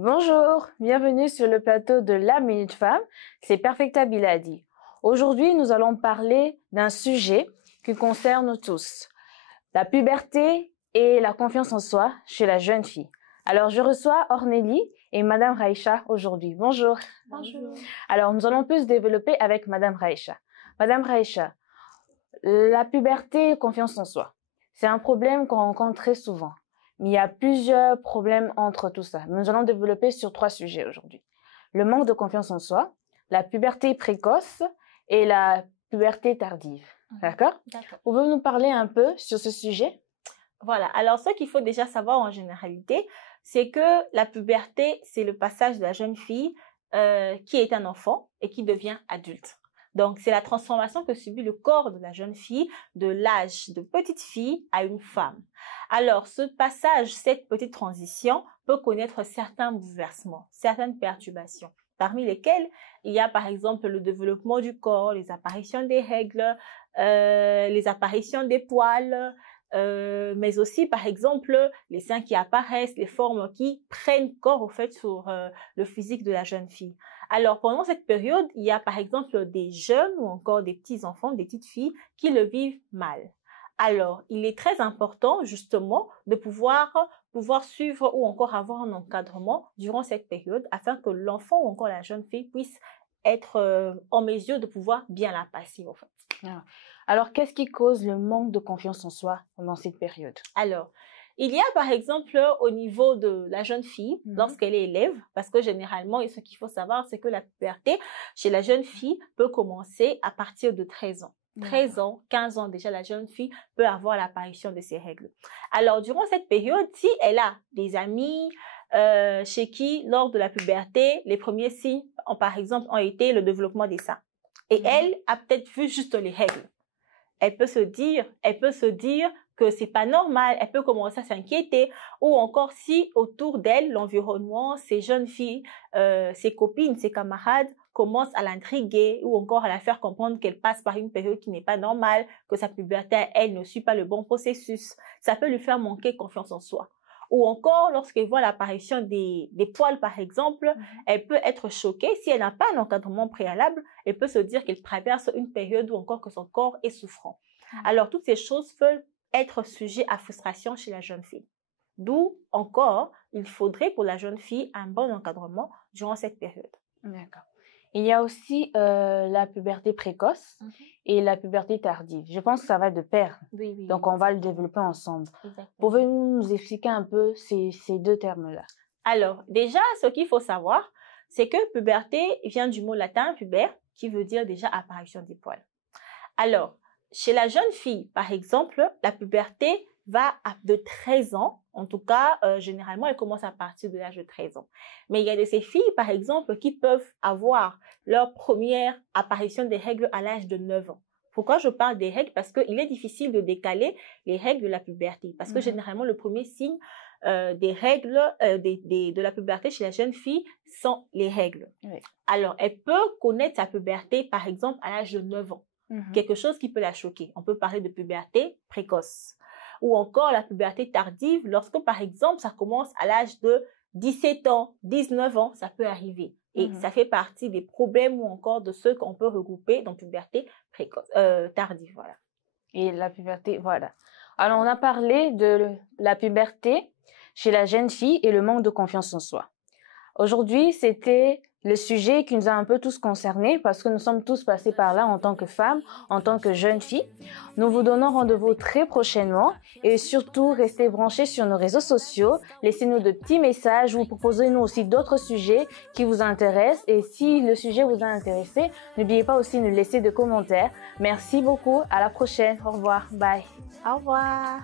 Bonjour, bienvenue sur le plateau de La Minute Femme, c'est Perfecta Biladi. Aujourd'hui, nous allons parler d'un sujet qui concerne tous, la puberté et la confiance en soi chez la jeune fille. Alors, je reçois Ornélie et Madame Raïcha aujourd'hui. Bonjour. Bonjour. Alors, nous allons plus développer avec Madame Raïcha. Madame Raïcha, la puberté et confiance en soi, c'est un problème qu'on rencontre très souvent. Mais il y a plusieurs problèmes entre tout ça. Nous allons développer sur 3 sujets aujourd'hui. Le manque de confiance en soi, la puberté précoce et la puberté tardive. D'accord? D'accord. Pouvez-vous nous parler un peu sur ce sujet? Voilà. Alors, ce qu'il faut déjà savoir en généralité, c'est que la puberté, c'est le passage de la jeune fille qui est un enfant et qui devient adulte. Donc, c'est la transformation que subit le corps de la jeune fille de l'âge de petite fille à une femme. Alors, ce passage, cette petite transition peut connaître certains bouleversements, certaines perturbations, parmi lesquelles il y a par exemple le développement du corps, les apparitions des règles, les apparitions des poils, mais aussi par exemple les seins qui apparaissent, les formes qui prennent corps au fait sur le physique de la jeune fille. Alors pendant cette période, il y a par exemple des jeunes ou encore des petits enfants, des petites filles qui le vivent mal. Alors, il est très important justement de pouvoir suivre ou encore avoir un encadrement durant cette période afin que l'enfant ou encore la jeune fille puisse être en mesure de pouvoir bien la passer en fait. Alors, qu'est-ce qui cause le manque de confiance en soi pendant cette période? Alors, il y a par exemple au niveau de la jeune fille, lorsqu'elle est élève, parce que généralement, et ce qu'il faut savoir, c'est que la puberté chez la jeune fille peut commencer à partir de 13 ans. 13 ans, 15 ans, déjà la jeune fille peut avoir l'apparition de ces règles. Alors, durant cette période, si elle a des amis chez qui, lors de la puberté, les premiers signes, par exemple, ont été le développement des seins, et elle a peut-être vu juste les règles, elle peut se dire que c'est pas normal, elle peut commencer à s'inquiéter, ou encore si autour d'elle, l'environnement, ces jeunes filles, ses copines, ses camarades commencent à l'intriguer ou encore à la faire comprendre qu'elle passe par une période qui n'est pas normale, que sa puberté, elle ne suit pas le bon processus. Ça peut lui faire manquer confiance en soi. Ou encore, lorsqu'elle voit l'apparition des poils, par exemple, elle peut être choquée. Si elle n'a pas un encadrement préalable, elle peut se dire qu'elle traverse une période où encore que son corps est souffrant. Alors, toutes ces choses peuvent être sujets à frustration chez la jeune fille. D'où, encore, il faudrait pour la jeune fille un bon encadrement durant cette période. D'accord. Il y a aussi la puberté précoce et la puberté tardive. Je pense que ça va de pair. Oui, oui. Donc, on va le développer ensemble. Exactement. Pouvez-vous nous expliquer un peu ces 2 termes-là? Alors, déjà, ce qu'il faut savoir, c'est que puberté vient du mot latin puber, qui veut dire déjà apparition des poils. Alors, chez la jeune fille, par exemple, la puberté va de 13 ans. En tout cas, généralement, elle commence à partir de l'âge de 13 ans. Mais il y a de ces filles, par exemple, qui peuvent avoir leur première apparition des règles à l'âge de 9 ans. Pourquoi je parle des règles? Parce qu'il est difficile de décaler les règles de la puberté. Parce que généralement, le premier signe des règles de la puberté chez la jeune fille sont les règles. Oui. Alors, elle peut connaître sa puberté, par exemple, à l'âge de 9 ans. Quelque chose qui peut la choquer. On peut parler de puberté précoce. Ou encore la puberté tardive, lorsque, par exemple, ça commence à l'âge de 17 ans, 19 ans, ça peut arriver. Et ça fait partie des problèmes ou encore de ceux qu'on peut regrouper dans puberté précoce, tardive, voilà. Et la puberté, voilà. Alors, on a parlé de la puberté chez la jeune fille et le manque de confiance en soi. Aujourd'hui, c'était le sujet qui nous a un peu tous concernés parce que nous sommes tous passés par là en tant que femmes, en tant que jeunes filles. Nous vous donnons rendez-vous très prochainement et surtout, restez branchés sur nos réseaux sociaux. Laissez-nous de petits messages ou proposez-nous aussi d'autres sujets qui vous intéressent. Et si le sujet vous a intéressé, n'oubliez pas aussi de nous laisser des commentaires. Merci beaucoup. À la prochaine. Au revoir. Bye. Au revoir.